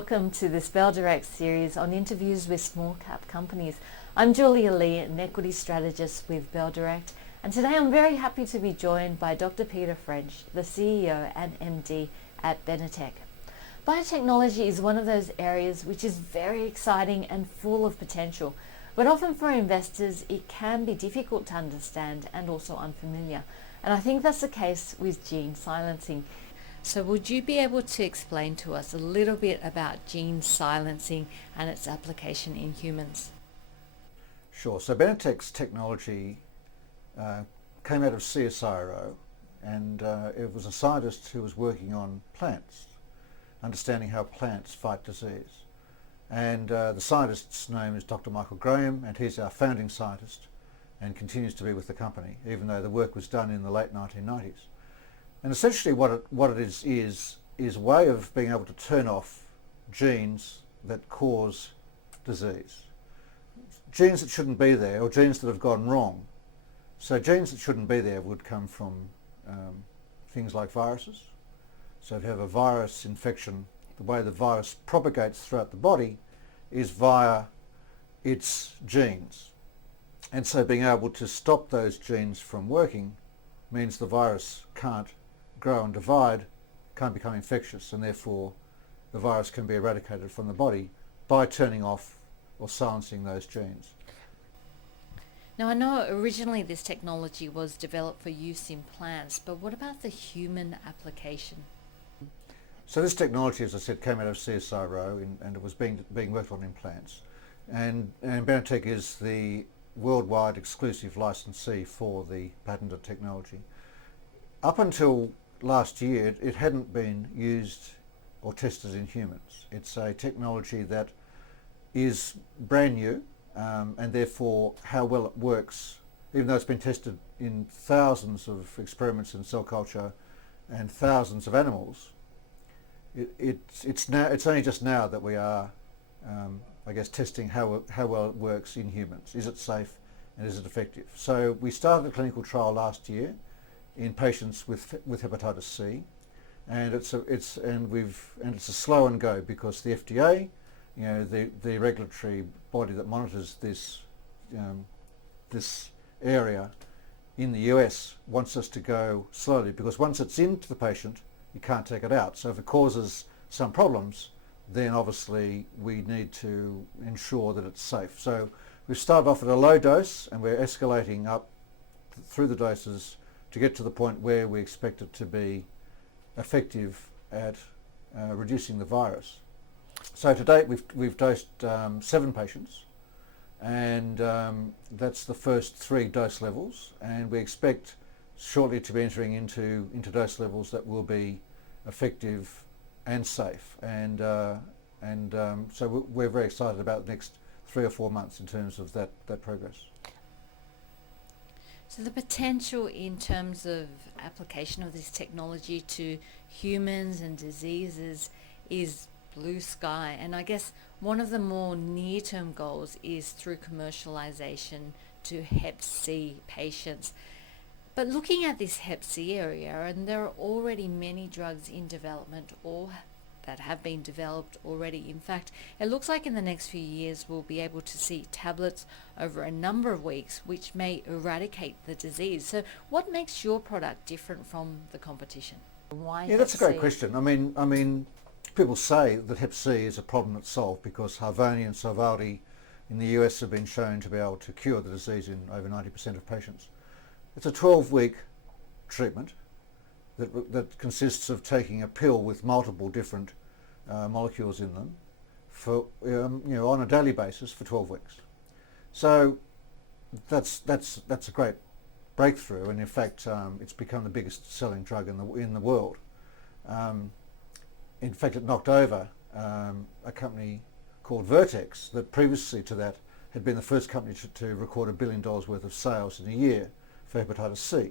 welcome to this BellDirect series on interviews with small cap companies. I'm Julia Lee, an equity strategist with BellDirect, and today I'm very happy to be joined by Dr. Peter French, the CEO and MD at Benitec. Biotechnology is one of those areas which is very exciting and full of potential, but often for investors it can be difficult to understand and also unfamiliar. And I think that's the case with gene silencing. So would you be able to explain to us a little bit about gene silencing and its application in humans? Sure. So Benitec's technology came out of CSIRO, and it was a scientist who was working on plants, understanding how plants fight disease. And the scientist's name is Dr. Michael Graham, and he's our founding scientist and continues to be with the company, even though the work was done in the late 1990s. And essentially what it is a way of being able to turn off genes that cause disease. Genes that shouldn't be there, or genes that have gone wrong. So genes that shouldn't be there would come from things like viruses. So if you have a virus infection, the way the virus propagates throughout the body is via its genes. And so being able to stop those genes from working means the virus can't grow and divide, can't become infectious, and therefore the virus can be eradicated from the body by turning off or silencing those genes. Now I know originally this technology was developed for use in plants, but what about the human application? So this technology, as I said, came out of CSIRO and it was being worked on in plants. And Benitec is the worldwide exclusive licensee for the patented technology. Up until last year, it hadn't been used or tested in humans. It's a technology that is brand new, and therefore how well it works, even though it's been tested in thousands of experiments in cell culture and thousands of animals, it's only just now that we are, I guess, testing how well it works in humans. Is it safe and is it effective? So we started a clinical trial last year in patients with hepatitis C, and it's a slow and go because the FDA, the regulatory body that monitors this area in the US, wants us to go slowly, because once it's into the patient you can't take it out. So if it causes some problems, then obviously we need to ensure that it's safe. So we've started off at a low dose and we're escalating up through the doses to get to the point where we expect it to be effective at reducing the virus. So to date we've dosed 7 patients, and that's the first 3 dose levels, and we expect shortly to be entering into dose levels that will be effective and safe. And so we're very excited about the next 3 or 4 months in terms of that progress. So the potential in terms of application of this technology to humans and diseases is blue sky, and I guess one of the more near-term goals is through commercialization to Hep C patients. But looking at this Hep C area, and there are already many drugs in development or that have been developed already. In fact, it looks like in the next few years we'll be able to see tablets over a number of weeks which may eradicate the disease. So what makes your product different from the competition? Why? Yeah, that's a great question. I mean, people say that Hep C is a problem that's solved because Harvoni and Sovaldi in the US have been shown to be able to cure the disease in over 90% of patients. It's a 12-week treatment that consists of taking a pill with multiple different molecules in them for on a daily basis for 12 weeks. So that's a great breakthrough, and in fact it's become the biggest selling drug in the world. In fact, it knocked over a company called Vertex that previously to that had been the first company to record $1 billion worth of sales in a year for hepatitis C.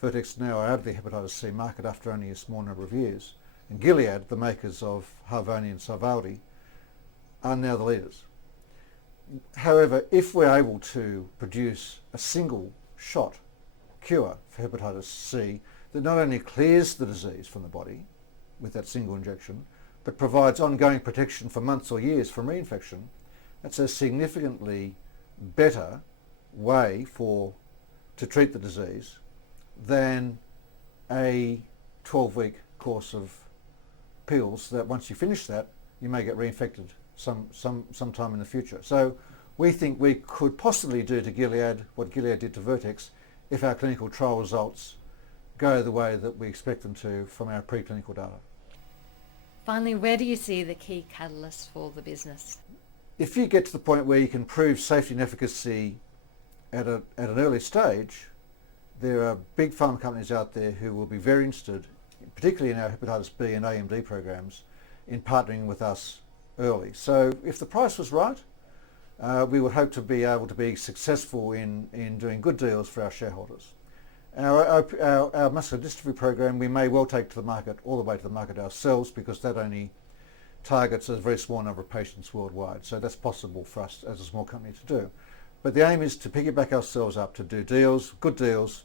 Vertex now are out of the hepatitis C market after only a small number of years. And Gilead, the makers of Harvoni and Sovaldi, are now the leaders. However, if we're able to produce a single shot cure for hepatitis C that not only clears the disease from the body with that single injection, but provides ongoing protection for months or years from reinfection, that's a significantly better way to treat the disease than a 12-week course of pills that once you finish that, you may get reinfected sometime in the future. So we think we could possibly do to Gilead what Gilead did to Vertex if our clinical trial results go the way that we expect them to from our preclinical data. Finally, where do you see the key catalysts for the business? If you get to the point where you can prove safety and efficacy at an early stage, there are big pharma companies out there who will be very interested, particularly in our hepatitis B and AMD programs, in partnering with us early. So if the price was right, we would hope to be able to be successful in doing good deals for our shareholders. Our muscular dystrophy program we may well take to the market, all the way to the market ourselves, because that only targets a very small number of patients worldwide. So that's possible for us as a small company to do. But the aim is to piggyback ourselves up to do deals, good deals,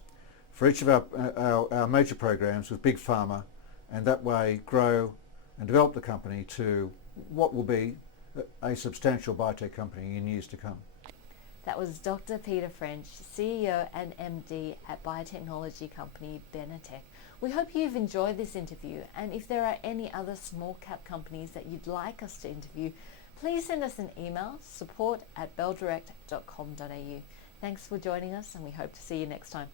for each of our major programs with big pharma, and that way grow and develop the company to what will be a substantial biotech company in years to come. That was Dr. Peter French, CEO and MD at biotechnology company Benitec. We hope you've enjoyed this interview, and if there are any other small cap companies that you'd like us to interview, please send us an email, support@belldirect.com.au. Thanks for joining us, and we hope to see you next time.